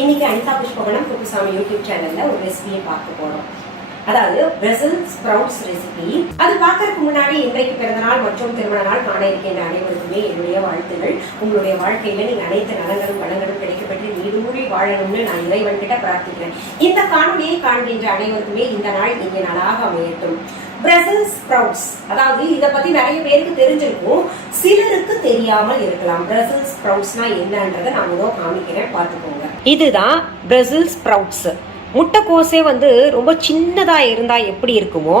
இன்னைக்கு அனிதா குப்பூசாமி யூடியூப் சேனல்ல ஒரு ரெசிபியை பார்க்க போறோம். அதாவது பிரசில் ஸ்ப்ரவுட்ஸ் ரெசிபி. அது பார்க்கறதுக்கு முன்னாடி இன்றைக்கு பிறந்த நாள் மற்றும் திருமண நாள் காண இருக்கின்ற அனைவருக்குமே என்னுடைய வாழ்த்துகள். உங்களுடைய வாழ்க்கையில நீங்க அனைத்து நலங்களும் வளங்களும் கிடைக்கப்பட்டு நீடூழி வாழணும்னு நான் இறைவன் கிட்ட பிரார்த்திக்கிறேன். இந்த காணொலியை காண்கின்ற அனைவருக்குமே இந்த நாள் இனிய நாளாக அமையட்டும். பிரசில் ஸ்ப்ரவுட்ஸ், அதாவது இதை பத்தி நிறைய பேருக்கு தெரிஞ்சிருக்கும், சிலருக்கு தெரியாமல் இருக்கலாம். பிரசில் ஸ்ப்ரவுட்ஸ்னா என்னன்றதை நான் முதல் காமிக்கிறேன், பார்த்துக்கோங்க. இதுதான் பிரசில் ஸ்ப்ரவுட்ஸ். முட்டைக்கோஸே ரொம்ப சின்னதா இருந்தா எப்படி இருக்குமோ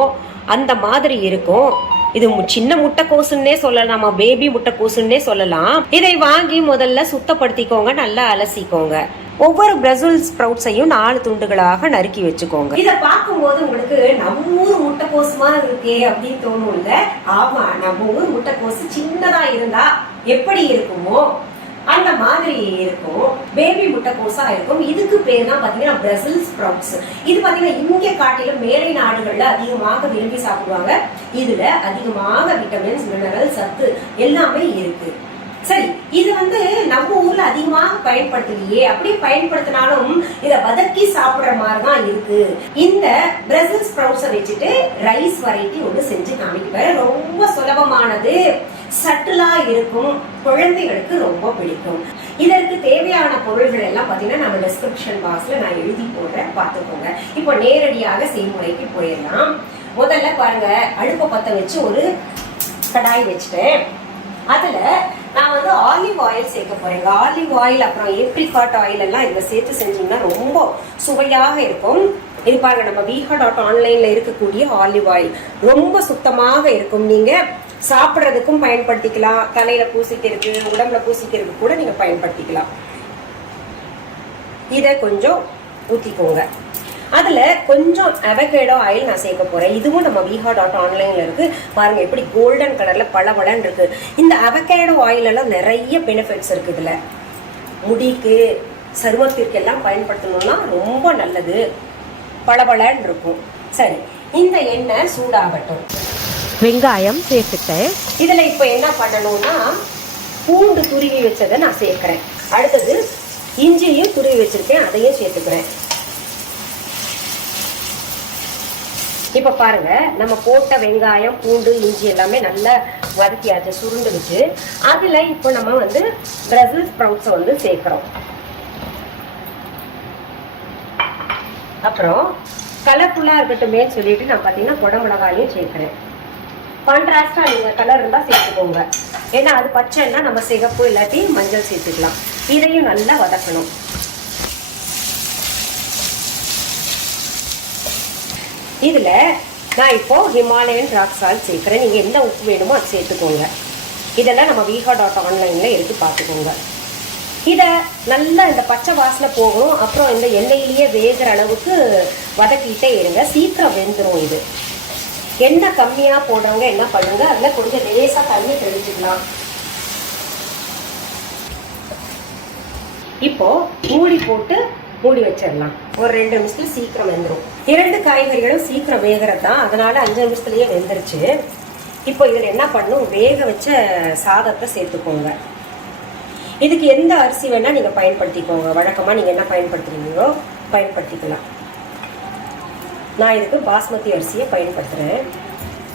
அந்த மாதிரி இருக்கும். இது சின்ன முட்டைக்கோசுன்னே சொல்லலாம், நம்ம பேபி முட்டைக்கோசுன்னே சொல்லலாம். இதை வாங்கி முதல்ல சுத்தப்படுத்திக்கோங்க, நல்லா அலசிக்கோங்க. ஒவ்வொரு பிரசில் ஸ்ப்ரவுட்ஸையும் 4 துண்டுகளாக நறுக்கி வச்சுக்கோங்க. இதை பார்க்கும்போது உங்களுக்கு நம்ம ஊர் முட்டைக்கோசுமா இருக்கே அப்படின்னு தோணும்ல. ஆமா, நம்ம ஊர் முட்டைக்கோசு சின்னதா இருந்தா எப்படி இருக்குமோ அந்த மாதிரி இருக்கும். பேபி முட்டைக்கோசா இருக்கும். இதுக்கு பேர் தான் பாத்தீங்கன்னா பிரசில் ஸ்ப்ரவுட்ஸ். இது பாத்தீங்கன்னா இங்க காட்டிலும் மேலை நாடுகள்ல அதிகமாக விரும்பி சாப்பிடுவாங்க. இதுல அதிகமாக விட்டமின்ஸ், மினரல், சத்து எல்லாமே இருக்கு. சரி, இது நம்ம ஊர்ல அதிகமாக பயன்படுத்தலையே, அப்படி பயன்படுத்தினாலும் இதை வதக்கி சாப்பிடுற மாதிரிதான் இருக்கு. இந்த பிரசில் ஸ்ப்ரவுட்ஸை வச்சுட்டு ரைஸ் வெரைட்டி ஒன்று செஞ்சு காமிக்கிறேன். ரொம்ப சுலபமானது, சட்டிலா இருக்கும், குழந்தைகளுக்கு ரொம்ப பிடிக்கும். இதற்கு தேவையான பொருள்கள் எல்லாம் பாத்தீங்கன்னா நம்ம டிஸ்கிரிப்ஷன் பாக்ஸ்ல நான் எழுதி போடுறேன், பார்த்துக்கோங்க. இப்போ நேரடியாக செய்முறைக்கு போயிடலாம். முதல்ல பாருங்க, அடுப்பை பத்த வச்சு ஒரு கடாய் வச்சுட்டேன். அதுல நான் ஆலிவ் ஆயில் சேர்க்க போறேன். ஆலிவ் ஆயில் அப்புறம் ஏப்ரிகாட் ஆயில் எல்லாம் இதை சேர்த்து செஞ்சீங்கன்னா ரொம்ப சுவையாக இருக்கும். இது பாருங்க, நம்ம viha.online இருக்கக்கூடிய ஆலிவ் ஆயில் ரொம்ப சுத்தமாக இருக்கும். நீங்க சாப்பிட்றதுக்கும் பயன்படுத்திக்கலாம், தலையில பூசிக்கிறதுக்கு, உடம்புல பூசிக்கிறதுக்கு கூட நீங்க பயன்படுத்திக்கலாம். இதை கொஞ்சம் ஊத்திக்கோங்க. அதுல கொஞ்சம் அவகேடோ ஆயில் நான் சேர்க்க போறேன். இதுவும் நம்ம viha.online இருக்கு. பாருங்க எப்படி கோல்டன் கலர்ல பளபளன்னு இருக்கு. இந்த அவகேடோ ஆயில் எல்லாம் நிறைய பெனிஃபிட்ஸ் இருக்கு. இதுல முடிக்கு, சருமத்திற்கு எல்லாம் பயன்படுத்தணும்னா ரொம்ப நல்லது, பளபளன்னு இருக்கும். சரி, இந்த எண்ணெய் சூடாகட்டும். வெங்காயம் சேர்த்துட்டேன். இதுல இப்ப என்ன பண்ணணும்னா பூண்டு துருவி வச்சதை நான் சேர்க்கிறேன். அடுத்தது இஞ்சியும் துருவி வச்சிருக்கேன், அதையும் சேர்த்துக்கிறேன். இப்ப பாருங்க, நம்ம போட்ட வெங்காயம், பூண்டு, இஞ்சி எல்லாமே நல்லா வதக்கியாச்சு, சுருண்டுச்சு. அதுல இப்போ நம்ம பிரசில் ஸ்ப்ரவுட்ஸை சேர்க்கிறோம். அப்புறம் கலர்ஃபுல்லா இருக்கட்டுமே சொல்லிட்டு நான் பாத்தீங்கன்னா குடமிளகாயும் சேர்க்கிறேன். கான்ட்ராஸ்டா நீங்க கலர் இருந்தா சேர்த்துக்கோங்க. ஏன்னா அது பச்சைன்னா நம்ம சிகப்பு இல்லாட்டி மஞ்சள் சேர்த்துக்கலாம். இதையும் நல்லா வதக்கணும். இதுல நான் இப்போ ஹிமாலயன் ராக் சால்ட் சேர்க்கிறேன். நீங்க எந்த உப்பு வேணுமோ அது சேர்த்துக்கோங்க. இதெல்லாம் நம்ம viha.online எடுத்து பார்த்துக்கோங்க. இதை நல்லா இந்த பச்சை வாசனை போகணும். அப்புறம் இந்த எண்ணெயிலேயே வேகிற அளவுக்கு வதக்கிட்டே இருங்க, சீக்கிரம் வெந்துடும். இது எண்ணெய் கம்மியா போடுறவங்க என்ன பண்ணுங்க, அதுல கொஞ்சம் லேசா தண்ணி தெளிச்சுக்கலாம். இப்போ மூடி போட்டு மூடி வச்சிடலாம். ஒரு 2 நிமிஷத்துல சீக்கிரம் வெந்துடும். 2 காய்கறிகளும் சீக்கிரம் வேகிறதான், அதனால 5 நிமிஷத்துலயே வெந்துருச்சு. இப்போ இதுல என்ன பண்ணும், வேக வச்ச சாதத்தை சேர்த்துக்கோங்க. இதுக்கு எந்த அரிசி வேணா நீங்க பயன்படுத்திக்கோங்க. வழக்கமா நீங்க என்ன பயன்படுத்துறீங்களோ பயன்படுத்திக்கலாம். நான் இதுக்கு பாஸ்மதி அரிசியை பயன்படுத்துறேன்.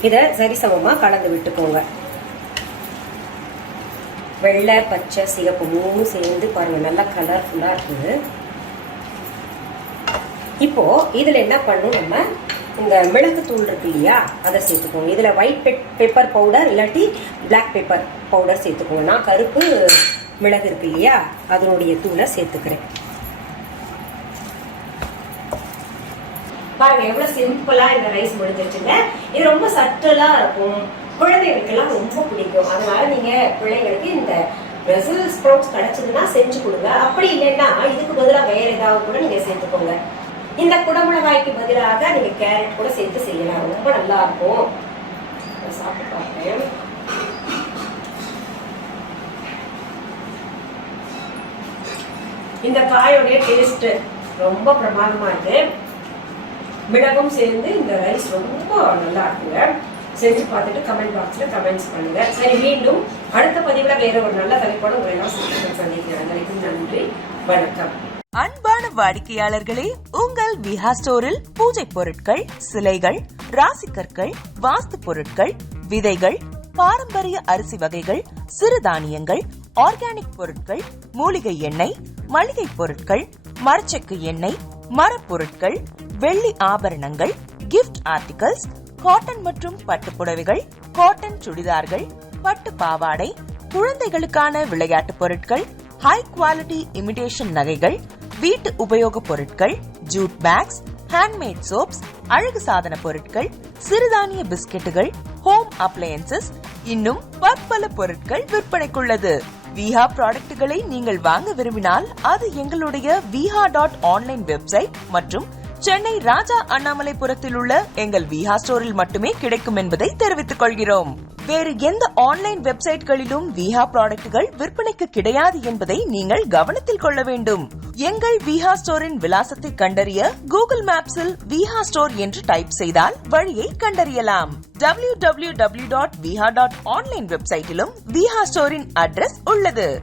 இதை சரிசமமா கலந்து விட்டுக்கோங்க. வெள்ளை, பச்சை, சிகப்பு 3 சேர்ந்து பாருங்க நல்லா கலர்ஃபுல்லா இருக்குது. இப்போ இதுல என்ன பண்ணும், நம்ம இந்த மிளகு தூள் இருக்கு இல்லையா, அதை சேர்த்துக்கோங்க. இதுல ஒயிட் பெப்பர் பவுடர் இல்லாட்டி பிளாக் பெப்பர் பவுடர் சேர்த்துக்கோங்க. நான் கருப்பு மிளகு இருக்கு இல்லையா, அதனுடைய தூளை சேர்த்துக்கிறேன். பாருங்க எவ்வளவு சிம்பிளா இந்த ரைஸ் முடிஞ்சிருச்சுங்க. இது ரொம்ப சட்டலா இருக்கும், குழந்தைகளுக்கு எல்லாம் ரொம்ப பிடிக்கும். அதனால நீங்க பிள்ளைங்களுக்கு இந்த பிரசில் ஸ்ப்ரவுட்ஸ் கிடைச்சதுன்னா செஞ்சு கொடுங்க. அப்படி இல்லைன்னா இதுக்கு பதிலாக வேற ஏதாவது கூட நீங்க சேர்த்துக்கோங்க. இந்த குடமிளகாய்க்கு பதிலாக நீங்க கேரட் கூட சேர்த்து செய்யலாம், ரொம்ப நல்லா இருக்கும். சாப்பிட்டு பார்ப்பேன். இந்த காயோடைய டேஸ்ட் ரொம்ப பிரமாதமா இருக்கு. மிளகும் சேர்ந்து இந்த ரைஸ் ரொம்ப நல்லா இருக்குங்க. செஞ்சு பார்த்துட்டு கமெண்ட் பாக்ஸ்ல கமெண்ட்ஸ் பண்ணுங்க. சரி, மீண்டும் அடுத்த பதிவுல வேற ஒரு நல்ல தலைப்போட உங்களை எல்லாம் சந்திக்கிறேன். நன்றி, வணக்கம். அன்பான வாடிக்கையாளர்களே, உங்கள் விஹா ஸ்டோரில் பூஜை பொருட்கள், சிலைகள், ராசிக்கற்கள், வாஸ்து பொருட்கள், விதைகள், பாரம்பரிய அரிசி வகைகள், சிறுதானியங்கள், ஆர்கானிக் பொருட்கள், மூலிகை எண்ணெய், மளிகை பொருட்கள், மரச்செக்கு எண்ணெய், மரப்பொருட்கள், வெள்ளி ஆபரணங்கள், கிஃப்ட் ஆர்டிகல்ஸ், காட்டன் மற்றும் பட்டு புடவைகள், காட்டன் சுடிதார்கள், பட்டு பாவாடை, குழந்தைகளுக்கான விளையாட்டு பொருட்கள், ஹை குவாலிட்டி இமிடேஷன் நகைகள், வீட்டு உபயோக பொருட்கள், ஜூட் பேக்ஸ், ஹேண்ட்மேட் சோப்ஸ், அழகு சாதன பொருட்கள், சிறுதானிய பிஸ்கெட்டுகள், ஹோம் அப்ளையன்சஸ், இன்னும் பற்பல பொருட்கள் விற்பனைக்குள்ளது. விஹா ப்ராடக்ட்களை நீங்கள் வாங்க விரும்பினால் அது எங்களுடைய viha.online வெப்சைட் மற்றும் சென்னை ராஜா அண்ணாமலைபுரத்தில் உள்ள எங்கள் விஹா ஸ்டோரில் மட்டுமே கிடைக்கும் என்பதை தெரிவித்துக் கொள்கிறோம். வேறு எந்த ஆன்லைன் வெப்சைட்களிலும் விஹா ப்ராடக்ட்கள் விற்பனைக்கு கிடையாது என்பதை நீங்கள் கவனத்தில் கொள்ள வேண்டும். எங்கள் விஹா ஸ்டோரின் விலாசத்தை கண்டறிய கூகுள் மேப்ஸில் விஹா ஸ்டோர் என்று டைப் செய்தால் வழியை கண்டறியலாம். www.viha.online வெப்சைட்டிலும் விஹா ஸ்டோரின் அட்ரஸ் உள்ளது.